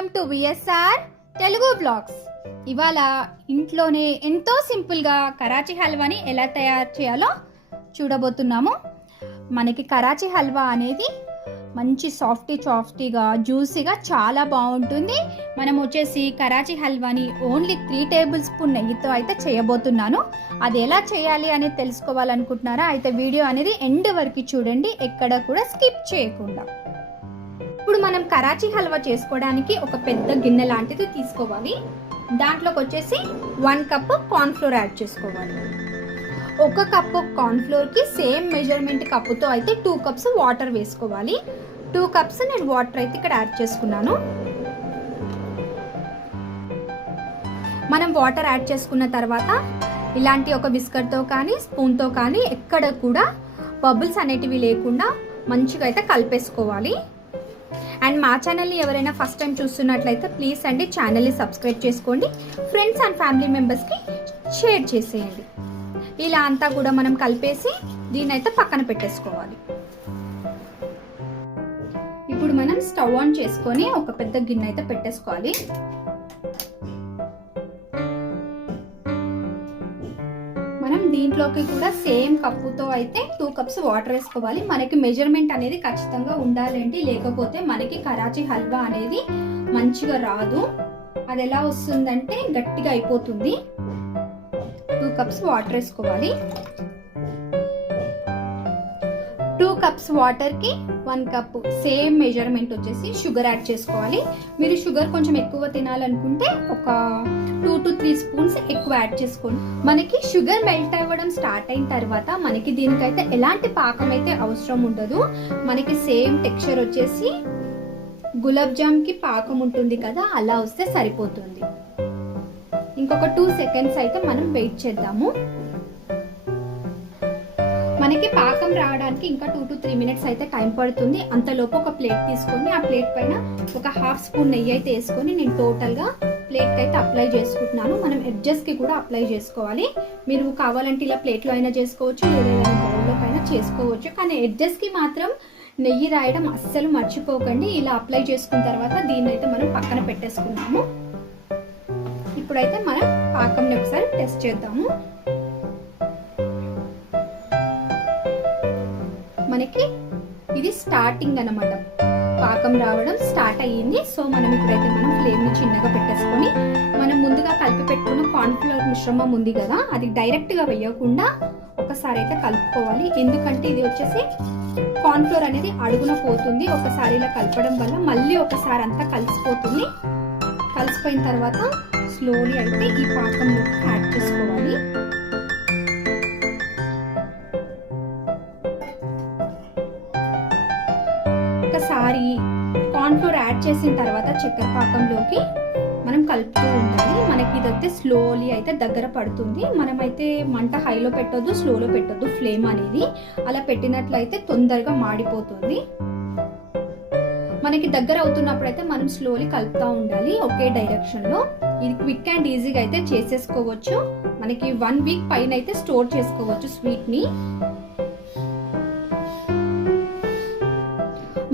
Welcome to VSR Telugu blogs. ఇవాళ ఇంట్లోనే ఎంతో సింపుల్గా కరాచీ హల్వాని ఎలా తయారు చేయాలో చూడబోతున్నాము. మనకి కరాచీ హల్వా అనేది మంచి సాఫ్టీగా జ్యూసీగా చాలా బాగుంటుంది. మనం వచ్చేసి కరాచీ హల్వాని ఓన్లీ 3 టేబుల్ స్పూన్ నెయ్యితో అయితే చేయబోతున్నాను. అది ఎలా చేయాలి అనేది తెలుసుకోవాలనుకుంటున్నారా? అయితే వీడియో అనేది ఎండ్ వరకు చూడండి, ఎక్కడ కూడా స్కిప్ చేయకుండా. ఇప్పుడు మనం కరాచీ హల్వా చేసుకోవడానికి ఒక పెద్ద గిన్నె లాంటిది తీసుకోవాలి. దాంట్లోకి వచ్చేసి 1 కప్ కార్న్ ఫ్లోర్ యాడ్ చేసుకోవాలి. 1 కప్పు కార్న్ ఫ్లోర్కి సేమ్ మెజర్మెంట్ కప్పుతో అయితే 2 కప్స్ వాటర్ వేసుకోవాలి. 2 కప్స్ నేను వాటర్ అయితే ఇక్కడ యాడ్ చేసుకున్నాను. మనం వాటర్ యాడ్ చేసుకున్న తర్వాత ఇలాంటి ఒక విస్కర్తో కానీ స్పూన్తో కానీ ఎక్కడ కూడా బబుల్స్ అనేటివి లేకుండా మంచిగా అయితే కలిపేసుకోవాలి. అండ్ మా ఛానల్ని ఎవరైనా ఫస్ట్ టైం చూస్తున్నట్లయితే ప్లీజ్ అండి ఛానల్ని సబ్స్క్రైబ్ చేసుకోండి, ఫ్రెండ్స్ అండ్ ఫ్యామిలీ మెంబర్స్కి షేర్ చేసేయండి. ఇలా అంతా కూడా మనం కలిపేసి దీన్ని అయితే పక్కన పెట్టేసుకోవాలి. ఇప్పుడు మనం స్టవ్ ఆన్ చేసుకొని ఒక పెద్ద గిన్నె అయితే పెట్టేసుకోవాలి. మనం దీంట్లోకి కూడా సేమ్ కప్పుతో అయితే 2 కప్స్ వాటర్ వేసుకోవాలి. మనకి మెజర్మెంట్ అనేది ఖచ్చితంగా ఉండాలండి, లేకపోతే మనకి కరాచీ హల్వా అనేది మంచిగా రాదు. అది ఎలా వస్తుందంటే గట్టిగా అయిపోతుంది. 2 కప్స్ వాటర్ వేసుకోవాలి. 2 కప్స్ వాటర్కి 1 కప్ సేమ్ మెజర్మెంట్ వచ్చేసి షుగర్ యాడ్ చేసుకోవాలి. మీరు షుగర్ కొంచెం ఎక్కువ తినాలనుకుంటే ఒక 2 to 3 స్పూన్స్ ఎక్కువ యాడ్ చేసుకోండి. మనకి షుగర్ మెల్ట్ అవ్వడం స్టార్ట్ అయిన తర్వాత మనకి దీనికైతే ఎలాంటి పాకం అయితే అవసరం ఉండదు. మనకి సేమ్ టెక్స్చర్ వచ్చేసి గులాబ్ జామ్కి పాకం ఉంటుంది కదా, అలా వస్తే సరిపోతుంది. ఇంకొక 2 సెకండ్స్ అయితే మనం వెయిట్ చేద్దాము. మనకి పాకం రావడానికి ఇంకా 2 to 3 మినిట్స్ అయితే టైం పడుతుంది. అంతలోపు ఒక ప్లేట్ తీసుకొని ఆ ప్లేట్ పైన ఒక 1/2 స్పూన్ నెయ్యి అయితే వేసుకొని నేను టోటల్గా ప్లేట్కి అయితే అప్లై చేసుకుంటున్నాను. మనం ఎడ్జెస్కి కూడా అప్లై చేసుకోవాలి. మీరు కావాలంటే ఇలా ప్లేట్లో అయినా చేసుకోవచ్చు, లేదా బౌల్లో అయినా చేసుకోవచ్చు. కానీ ఎడ్జెస్కి మాత్రం నెయ్యి రాయడం అస్సలు మర్చిపోకండి. ఇలా అప్లై చేసుకున్న తర్వాత దీన్ని అయితే మనం పక్కన పెట్టేసుకున్నాము. ఇప్పుడైతే మనం పాకంని ఒకసారి టెస్ట్ చేద్దాము. మనకి ఇది స్టార్టింగ్ అన్నమాట, పాకం రావడం స్టార్ట్ అయ్యింది. సో మనం ఇప్పుడైతే మనం ఫ్లేమ్ని చిన్నగా పెట్టేసుకొని మనం ముందుగా కలిపి పెట్టుకున్న కార్న్ ఫ్లోర్ మిశ్రమం ఉంది కదా, అది డైరెక్ట్గా వేయకుండా ఒకసారి అయితే కలుపుకోవాలి. ఎందుకంటే ఇది వచ్చేసి కార్న్ ఫ్లోర్ అనేది అడుగున పోతుంది. ఒకసారి ఇలా కలపడం వల్ల మళ్ళీ ఒకసారి అంతా కలిసిపోతుంది. కలిసిపోయిన తర్వాత స్లోలీ అయితే ఈ పాకంలో యాడ్ చేసుకోవాలి. ఒకసారి కార్న్ ఫ్లోర్ యాడ్ చేసిన తర్వాత చక్కెర పాకంలోకి మనం కలుపుతూ ఉండాలి. మనకి ఇదైతే స్లోలీ అయితే దగ్గర పడుతుంది. మనమైతే మంట హైలో పెట్టొద్దు, స్లోలో పెట్టొద్దు ఫ్లేమ్ అనేది. అలా పెట్టినట్లయితే తొందరగా మాడిపోతుంది. మనకి దగ్గర అవుతున్నప్పుడైతే మనం స్లోలీ కలుపుతూ ఉండాలి ఒకే డైరెక్షన్లో. ఇది క్విక్ అండ్ ఈజీగా అయితే చేసేసుకోవచ్చు. మనకి 1 వీక్ పైన అయితే స్టోర్ చేసుకోవచ్చు స్వీట్ని.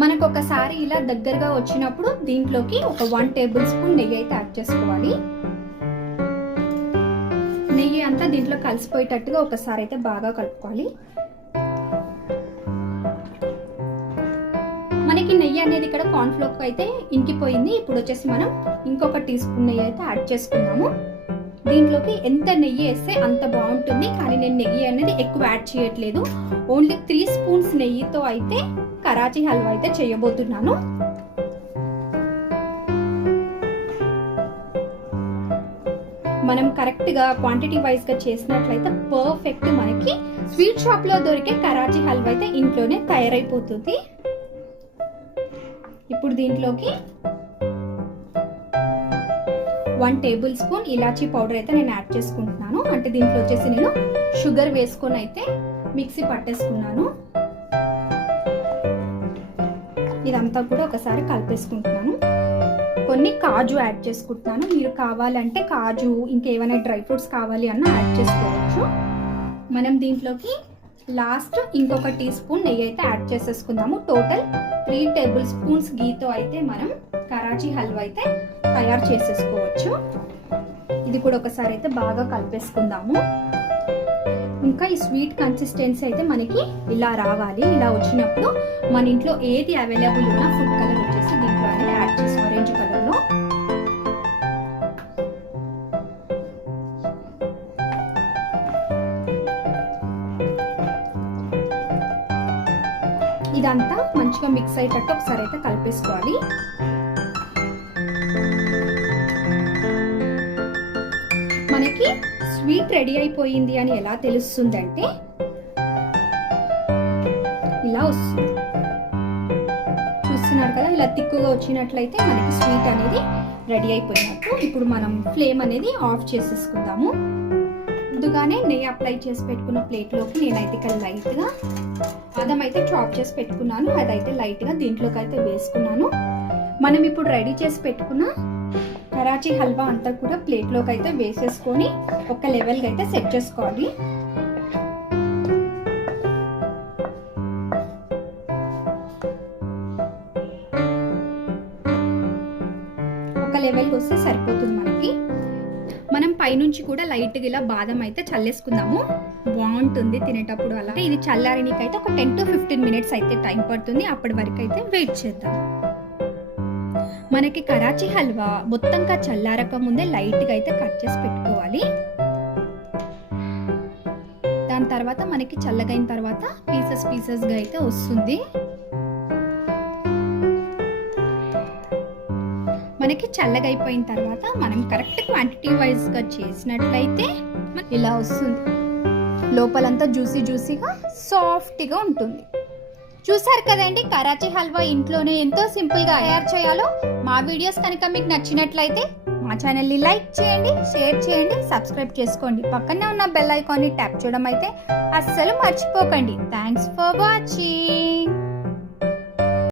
మనకు ఒకసారి ఇలా దగ్గరగా వచ్చినప్పుడు దీంట్లోకి ఒక 1 టేబుల్ స్పూన్ నెయ్యి అయితే యాడ్ చేసుకోవాలి. నెయ్యి అంతా దీంట్లో కలిసిపోయేటట్టుగా ఒకసారి అయితే బాగా కలుపుకోవాలి. మనకి నెయ్యి అనేది ఇక్కడ కార్న్ ఫ్లోర్ అయితే ఇంకిపోయింది. ఇప్పుడు వచ్చేసి మనం ఇంకొక టీ స్పూన్ నెయ్యి అయితే యాడ్ చేసుకున్నాము. దీంట్లోకి ఎంత నెయ్యి వేస్తే అంత బాగుంటుంది, కానీ నేను నెయ్యి అనేది ఎక్కువ యాడ్ చేయట్లేదు. ఓన్లీ 3 స్పూన్స్ నెయ్యితో అయితే కరాచీ హల్వా అయితే చేయబోతున్నాను. మనం కరెక్ట్గా క్వాంటిటీ వైజ్గా చేసినట్లయితే పర్ఫెక్ట్ మనకి స్వీట్ షాప్లో దొరికే కరాచీ హల్వా అయితే ఇంట్లోనే తయారైపోతుంది. ఇప్పుడు దీంట్లోకి 1 టేబుల్ స్పూన్ ఇలాచీ పౌడర్ అయితే నేను యాడ్ చేసుకుంటున్నాను. అంటే దీంట్లో వచ్చేసి నేను షుగర్ వేసుకొని అయితే మిక్సీ పట్టేసుకున్నాను. ఇదంతా కూడా ఒకసారి కలిపేసుకుంటున్నాను. కొన్ని కాజు యాడ్ చేసుకుంటున్నాను. మీరు కావాలంటే కాజు ఇంకేమైనా డ్రై ఫ్రూట్స్ కావాలి అన్న యాడ్ చేసుకోవచ్చు. మనం దీంట్లోకి లాస్ట్ ఇంకొక టీ స్పూన్ నెయ్యి అయితే యాడ్ చేసేసుకుందాము. టోటల్ 3 టేబుల్ స్పూన్స్ గీతో అయితే మనం కరాచీ హల్వా అయితే తయారు చేసేసుకోవచ్చు. ఇది కూడా ఒకసారి అయితే బాగా కలిపేసుకుందాము. ఇంకా ఈ స్వీట్ కన్సిస్టెన్సీ అయితే మనకి ఇలా రావాలి. ఇలా వచ్చినప్పుడు మన ఇంట్లో ఏది అవైలబుల్ ఉన్నా ఫుడ్ కలర్ వచ్చేసి దీంట్లో అనేది యాడ్ చేసి ఆరెంజ్ కలర్లో ఇదంతా మంచిగా మిక్స్ అయ్యేటట్టు ఒకసారి అయితే కలిపేసుకోవాలి. మనకి స్వీట్ రెడీ అయిపోయింది అని ఎలా తెలుస్తుందంటే ఇలా వస్తుంది. చూస్తున్నారు కదా, ఇలా తిక్కుగా వచ్చినట్లయితే మనకి స్వీట్ అనేది రెడీ అయిపోయినట్టు. ఇప్పుడు మనం ఫ్లేమ్ అనేది ఆఫ్ చేసేసుకుందాము. ముందుగానే నెయ్యి అప్లై చేసి పెట్టుకున్న ప్లేట్లోకి నేనైతే ఇక్కడ లైట్గా బాదం అయితే చాప్ చేసి పెట్టుకున్నాను. అదైతే లైట్గా దీంట్లోకి అయితే వేసుకున్నాను. మనం ఇప్పుడు రెడీ చేసి పెట్టుకున్న కరాచీ హల్వా అంతా కూడా ప్లేట్లోకి అయితే వేసేసుకొని ఒక లెవెల్గా అయితే సెట్ చేసుకోవాలి. ఒక లెవెల్కి వస్తే సరిపోతుంది మనకి. మనం పైనుంచి కూడా లైట్గా ఇలా బాదం అయితే చల్లేసుకుందాము. బాగుంటుంది తినేటప్పుడు. అలాగే ఇది చల్లారనికైతే ఒక 10 to 15 minutes అయితే టైం పడుతుంది. అప్పటి వరకు అయితే వెయిట్ చేద్దాం. మనకి కరాచీ హల్వా మొత్తంగా చల్లారక ముందే లైట్గా అయితే కట్ చేసి పెట్టుకోవాలి. దాని తర్వాత మనకి చల్లగైన తర్వాత పీసెస్గా అయితే వస్తుంది. మనకి చల్లగా అయిపోయిన తర్వాత మనం కరెక్ట్ క్వాంటిటీ వైజ్గా చేసినట్లయితే ఇలా వస్తుంది. లోపలంతా జ్యూసీగా సాఫ్ట్గా ఉంటుంది. చూసారు కదండి, కరాచీ హల్వా ఇంట్లోనే ఎంతో సింపుల్గా తయారు చేయాలో. మా వీడియోస్ కనుక మీకు నచ్చినట్లయితే మా ఛానల్ని లైక్ చేయండి, షేర్ చేయండి, సబ్స్క్రైబ్ చేసుకోండి. పక్కనే ఉన్న బెల్ ఐకాన్ని ట్యాప్ చేయడం అయితే అస్సలు మర్చిపోకండి. Thanks for watching.